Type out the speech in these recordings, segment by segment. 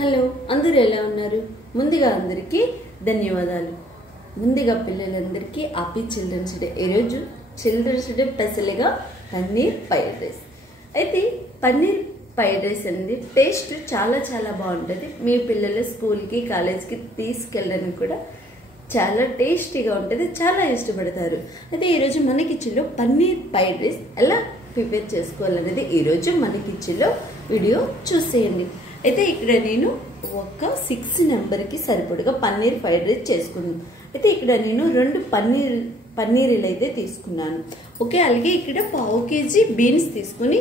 Hello అందరూ ఎలా ఉన్నారు? ముందుగా అందరికీ ధన్యవాదాలు. ముందుగా పిల్లలందరికీ హ్యాపీ చిల్డ్రన్స్ డే. ఈరోజు చిల్డ్రన్స్ డే స్పెషల్గా పన్నీర్ ఫ్రైడ్ రైస్. అయితే పన్నీర్ ఫ్రైడ్ రైస్ అనేది టేస్ట్ చాలా చాలా బాగుంటుంది. మీ పిల్లలు స్కూల్కి కాలేజ్కి తీసుకెళ్ళడానికి కూడా చాలా టేస్టీగా ఉంటుంది, చాలా ఇష్టపడతారు. అయితే ఈరోజు మన కిచెన్లో పన్నీర్ ఫ్రైడ్ రైస్ ఎలా ప్రిపేర్ చేసుకోవాలనేది ఈరోజు మన కిచెన్లో వీడియో చూసేయండి. అయితే ఇక్కడ నేను ఒక 6 నెంబర్కి సరిపడగా పన్నీర్ ఫ్రైడ్ రైస్ చేసుకున్నాను. అయితే ఇక్కడ నేను 2 పన్నీర్లు అయితే తీసుకున్నాను. ఓకే, అలాగే ఇక్కడ 1/2 kg బీన్స్ తీసుకుని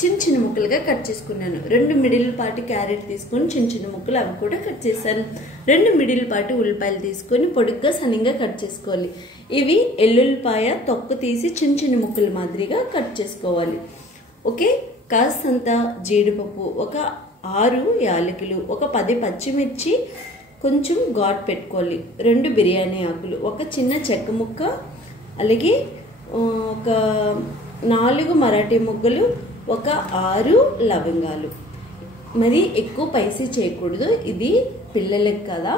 చిన్న చిన్న ముక్కలుగా కట్ చేసుకున్నాను. 2 మిడిల్ పాటి క్యారెట్ తీసుకొని చిన్న చిన్న ముక్కలు అవి కూడా కట్ చేశాను. 2 మిడిల్ పాటి ఉల్లిపాయలు తీసుకొని పొడుగ్గా సన్నగా కట్ చేసుకోవాలి. ఇవి ఎల్లుల్లిపాయ తొక్క తీసి చిన్న చిన్న ముక్కల మాదిరిగా కట్ చేసుకోవాలి. ఓకే, కాస్తంత జీడిపప్పు, ఒక 6 యాలకులు, ఒక 10 పచ్చిమిర్చి, కొంచెం ఘాట్ పెట్టుకోవాలి, 2 బిర్యానీ ఆకులు, ఒక చిన్న చెక్క ముక్క, అలాగే ఒక 4 మరాఠీ మొగ్గలు, ఒక 6 లవంగాలు. మరి ఎక్కువ స్పైసీ చేయకూడదు, ఇది పిల్లలకి కదా,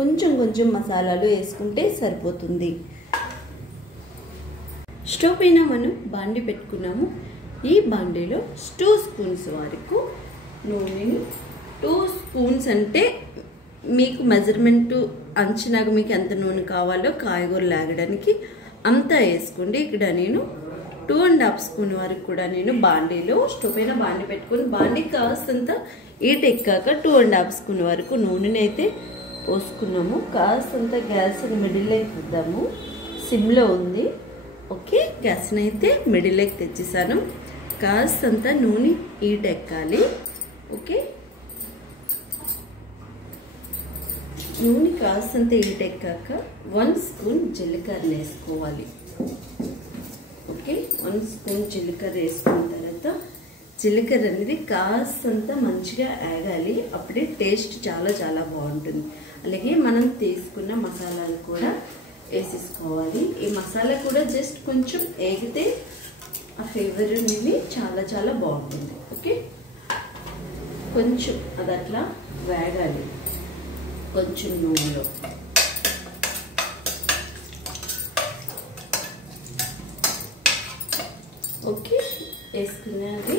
కొంచెం కొంచెం మసాలాలు వేసుకుంటే సరిపోతుంది. స్టవ్ పైన మనం బాండి పెట్టుకున్నాము. ఈ బాండీలో 2 స్పూన్స్ వరకు నూనెని, 2 స్పూన్స్ అంటే మీకు మెజర్మెంట్ అంచనాకు మీకు ఎంత నూనె కావాలో కాయగూరలు ఆగడానికి అంతా వేసుకోండి. ఇక్కడ నేను 2.5 స్పూన్ వరకు కూడా నేను బాండీలో స్టవ్ పైన బాండి పెట్టుకుని బాండీ కాస్తంత హీట్ ఎక్కాక 2.5 స్పూన్ వరకు నూనెని అయితే పోసుకున్నాము. కాస్తంత గ్యాస్ మిడిల్లోకి తెద్దాము, సిమ్లో ఉంది. ఓకే, గ్యాస్ని అయితే మిడిల్లోకి తెచ్చేసాను. కాస్తంత నూనె హీట్ ఎక్కాలి. ఓకే, నూనె కాస్తంత హీట్ ఎక్కాక 1 స్పూన్ జీలకర్ర వేసుకోవాలి. ఓకే, 1 స్పూన్ జీలకర్ర వేసుకున్న తర్వాత జీలకర్ర అనేది కాస్తంత మంచిగా ఆగాలి, అప్పుడే టేస్ట్ చాలా చాలా బాగుంటుంది. అలాగే మనం తీసుకున్న మసాలాలు కూడా వేసేసుకోవాలి. ఈ మసాలా కూడా జస్ట్ కొంచెం వేగితే ఆ ఫ్లేవర్ అనేది చాలా చాలా బాగుంటుంది. ఓకే, కొంచెం అది అట్లా వేగాలి కొంచెం నూనెలో. ఓకే, వేసుకున్నది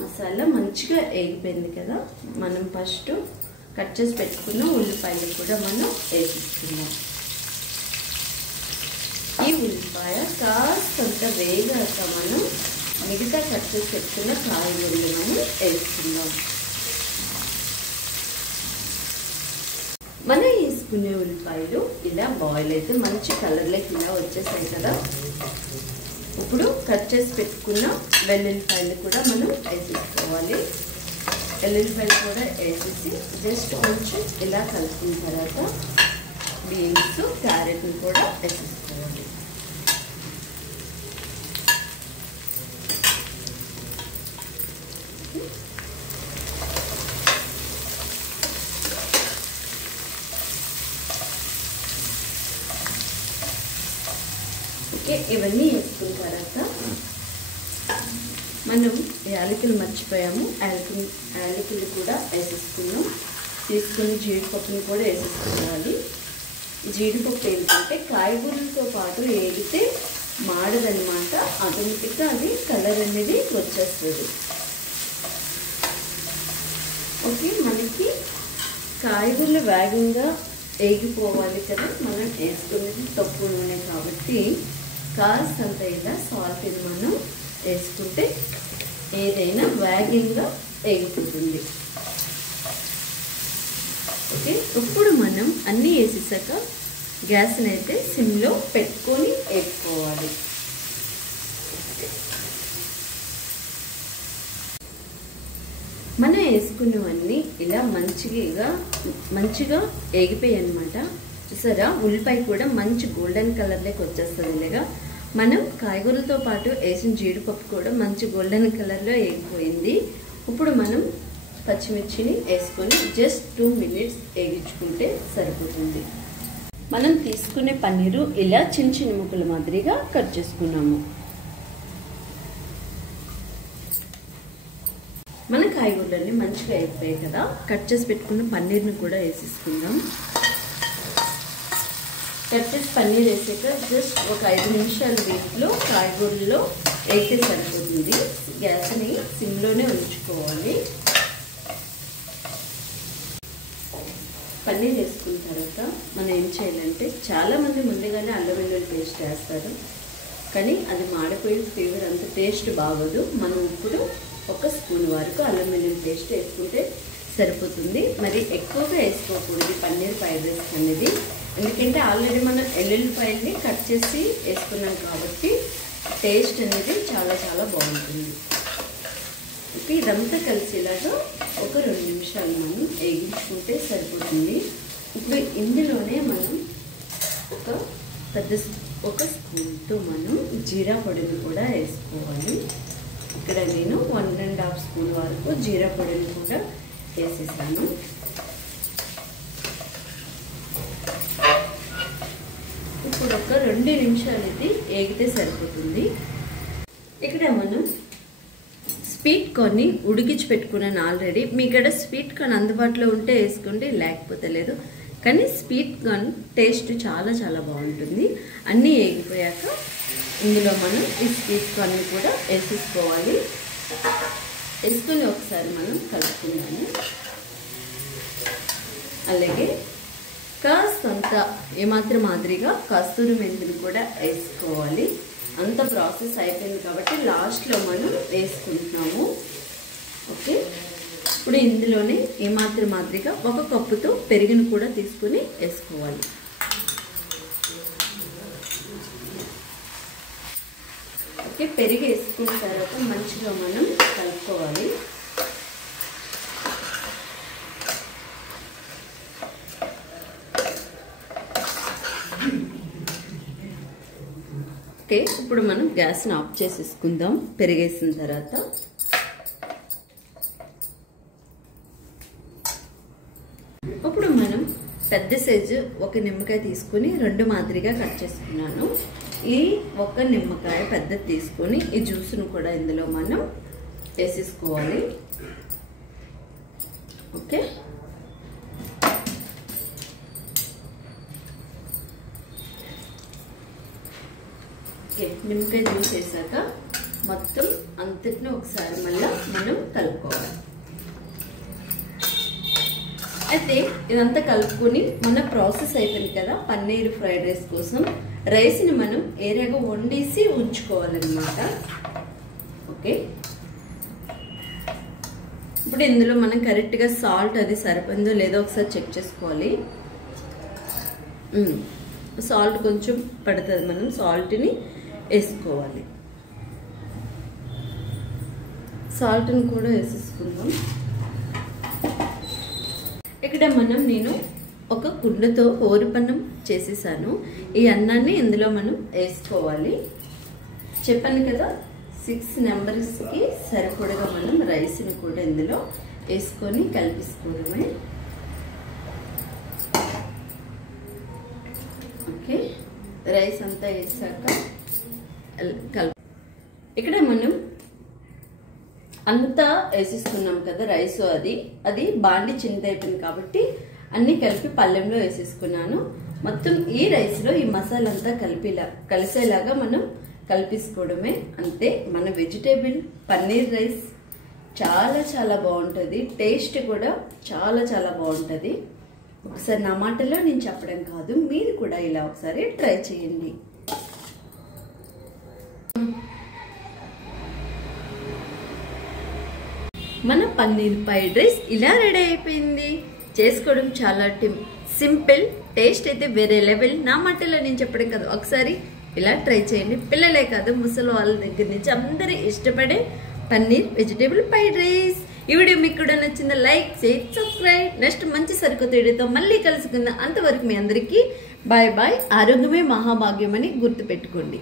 మసాలా మంచిగా వేగిపోయింది కదా, మనం ఫస్ట్ కట్ చేసి పెట్టుకున్న ఉల్లిపాయలు కూడా మనం వేసేసుకున్నాం. ఈ ఉల్లిపాయ కాస్తంత వేగాక మనం మిగతా కట్ చేసి పెట్టుకున్న కాయగూరలు మనం వేసుకుందాం. మనం వేసుకునే ఉల్లిపాయలు ఇలా బాయిల్ అయితే మంచి కలర్లోకి ఇలా వచ్చేసాయి కదా. ఇప్పుడు కట్ చేసి పెట్టుకున్న వెల్లుల్లిపాయలు కూడా మనం వేసేసుకోవాలి. వెల్లుల్లిపాయలు కూడా వేసేసి జస్ట్ కొంచెం ఇలా కలుపుకున్న తర్వాత బీన్స్, క్యారెట్ని కూడా వేసేసుకోవాలి. ఓకే, ఇవన్నీ వేసుకున్న తర్వాత మనం యాలకులు మర్చిపోయాము, యాలకులు కూడా వేసేసుకున్నాం. తీసుకుని జీడిపప్పుని కూడా వేసేసుకోవాలి. జీడిపప్పు ఏంటంటే కాయగూరలతో పాటు వేగితే మాడదనమాట, ఆటోమేటిక్గా అది కలర్ అనేది వచ్చేస్తుంది. ఓకే, మనకి కాయగూరలు వేగంగా వేగిపోవాలి కదా, మనం వేసుకునేది తక్కువ నూనె కాబట్టి కాస్తంత ఇలా సాల్ట్ని మనం వేసుకుంటే ఏదైనా వేగంగా వేగిపోతుంది. ఓకే, ఇప్పుడు మనం అన్నీ వేసేసాక గ్యాస్ని అయితే సిమ్లో పెట్టుకొని వేసుకోవాలి. మనం వేసుకున్నవన్నీ ఇలా మంచిగా వేగిపోయాయి అన్నమాట. చూసారా, ఉల్లిపాయ కూడా మంచి గోల్డెన్ కలర్లోకి వచ్చేస్తుంది. ఇలాగా మనం కాయగూరలతో పాటు వేసిన జీడిపప్పు కూడా మంచి గోల్డెన్ కలర్లో వేగిపోయింది. ఇప్పుడు మనం పచ్చిమిర్చిని వేసుకొని జస్ట్ 2 మినిట్స్ వేగించుకుంటే సరిపోతుంది. మనం తీసుకునే పన్నీరు ఇలా చిన్న చిన్న ముక్కల మాదిరిగా కట్ చేసుకున్నాము. మనం కాయగూరలన్నీ మంచిగా అయిపోయాయి కదా, కట్ చేసి పెట్టుకున్న పన్నీర్ని కూడా వేసేసుకుందాం. కట్ చేసి పన్నీర్ వేసాక జస్ట్ ఒక 5 నిమిషాలు దీంట్లో కాయగూరల్లో వేస్తే సరిపోతుంది. గ్యాస్ని సిమ్లోనే ఉంచుకోవాలి. పన్నీర్ వేసుకున్న తర్వాత మనం ఏం చేయాలంటే, చాలామంది ముందుగానే అల్లం వెల్లుల్లి పేస్ట్ వేస్తారు, కానీ అది మాడిపోయి ఫ్లేవర్ అంత టేస్ట్ బాగోదు. మనం ఇప్పుడు 1 స్పూన్ వరకు అల్లం వెల్లుల్లి పేస్ట్ వేసుకుంటే సరిపోతుంది. మరి ఎక్కువగా వేసుకోకూడదు పన్నీర్ ఫ్రైడ్ రైస్ అనేది, ఎందుకంటే ఆల్రెడీ మనం ఎల్లుల్లిపాయల్ని కట్ చేసి వేసుకున్నాం కాబట్టి టేస్ట్ అనేది చాలా చాలా బాగుంటుంది. ఓకే, ఇదంతా కలిసేలాగా ఒక 2 నిమిషాలు మనం వేగించుకుంటే సరిపోతుంది. ఇప్పుడు ఇందులోనే మనం ఒక స్పూన్తో మనం జీరా పొడిని కూడా వేసుకోవాలి. ఇక్కడ నేను 1.5 స్పూన్ వరకు జీరా పొడిని కూడా వేసేసాను. ఇప్పుడు ఒక 2 నిమిషాలు ఇది వేగితే సరిపోతుంది. ఇక్కడ మనం స్వీట్ కార్న్ని ఉడికించి పెట్టుకున్నాను ఆల్రెడీ. మీ ఇక్కడ స్వీట్ కార్న్ అందుబాటులో ఉంటే వేసుకోండి, లేకపోతే లేదు. కానీ స్వీట్ కార్న్ టేస్ట్ చాలా చాలా బాగుంటుంది. అన్నీ వేగిపోయాక ఇందులో మనం ఈ స్వీట్ కార్న్ని కూడా వేసేసుకోవాలి. వేసుకొని ఒకసారి మనం కలుపుకున్నాము. అలాగే కాస్తంత ఏమాత్రం మాదిరిగా కస్తూరి మెంతిని కూడా వేసుకోవాలి. అంత ప్రాసెస్ అయిపోయింది కాబట్టి లాస్ట్లో మనం వేసుకుంటున్నాము. ఓకే, ఇప్పుడు ఇందులోనే ఏమాత్రం మాదిరిగా 1 కప్పుతో పెరుగును కూడా తీసుకొని వేసుకోవాలి. ఓకే, పెరుగు వేసుకున్న తర్వాత మంచిగా మనం కలుపుకోవాలి. ఓకే, ఇప్పుడు మనం గ్యాస్ని ఆఫ్ చేసేసుకుందాం పెరిగేసిన తర్వాత. ఇప్పుడు మనం పెద్ద సైజు 1 నిమ్మకాయ తీసుకొని 2 మాదిరిగా కట్ చేసుకున్నాను. ఈ 1 నిమ్మకాయ పెద్దది తీసుకొని ఈ జ్యూస్ను కూడా ఇందులో మనం వేసేసుకోవాలి. ఓకే, నిమ్మకాయ జ్యూస్ వేసాక మొత్తం అంతటిని ఒకసారి మళ్ళీ మనం కలుపుకోవాలి. అయితే ఇదంతా కలుపుకొని మన ప్రాసెస్ అయిపోయింది కదా పన్నీర్ ఫ్రైడ్ రైస్ కోసం. రైస్ని మనం ఏరియాగా వండేసి ఉంచుకోవాలన్నమాట. ఓకే, ఇప్పుడు ఇందులో మనం కరెక్ట్గా సాల్ట్ అది సరిపోయిందో లేదో ఒకసారి చెక్ చేసుకోవాలి. సాల్ట్ కొంచెం పడుతుంది, మనం సాల్ట్ని వేసుకోవాలి. సాల్ట్ని కూడా వేసేసుకుందాం. ఇక్కడ నేను ఒక కుండతో ఓరుపన్నం చేసేసాను. ఈ అన్నాన్ని ఇందులో మనం వేసుకోవాలి. చెప్పాను కదా 6 నెంబర్స్కి సరిపడగా మనం రైస్ని కూడా ఇందులో వేసుకొని కలిపేసుకోవడమే. ఓకే, రైస్ అంతా వేసాక ఇక్కడ మనం అంతా వేసేసుకున్నాం కదా రైస్, అది బాండి చిన్నదైపోయింది కాబట్టి అన్ని కలిపి పళ్ళెంలో వేసేసుకున్నాను. మొత్తం ఈ రైస్లో ఈ మసాలా అంతా కలిసేలాగా మనం కలిపేసుకోవడమే. అంతే, మన వెజిటేబుల్ పన్నీర్ రైస్ చాలా చాలా బాగుంటుంది. టేస్ట్ కూడా చాలా చాలా బాగుంటుంది. ఒకసారి నా మాటలో నేను చెప్పడం కాదు, మీరు కూడా ఇలా ఒకసారి ట్రై చేయండి. మన పన్నీర్ ఫ్రైడ్ రైస్ ఇలా రెడీ అయిపోయింది. చేసుకోవడం చాలా సింపుల్, టేస్ట్ అయితే వేరే లెవెల్. నా మాటలో నేను చెప్పడం కాదు, ఒకసారి ఇలా ట్రై చేయండి. పిల్లలే కాదు, ముసలి వాళ్ళ దగ్గర నుంచి అందరూ ఇష్టపడే పన్నీర్ వెజిటేబుల్ ఫ్రైడ్ రైస్. ఈ వీడియో మీకు కూడా నచ్చిందా? Like, share, subscribe. నెక్స్ట్ మంచి సరికొత్త వీడియోతో మళ్ళీ కలుసుకుందాం. అంతవరకు మీ అందరికీ బాయ్ బాయ్. ఆరోగ్యమే మహాభాగ్యం అని గుర్తుపెట్టుకోండి.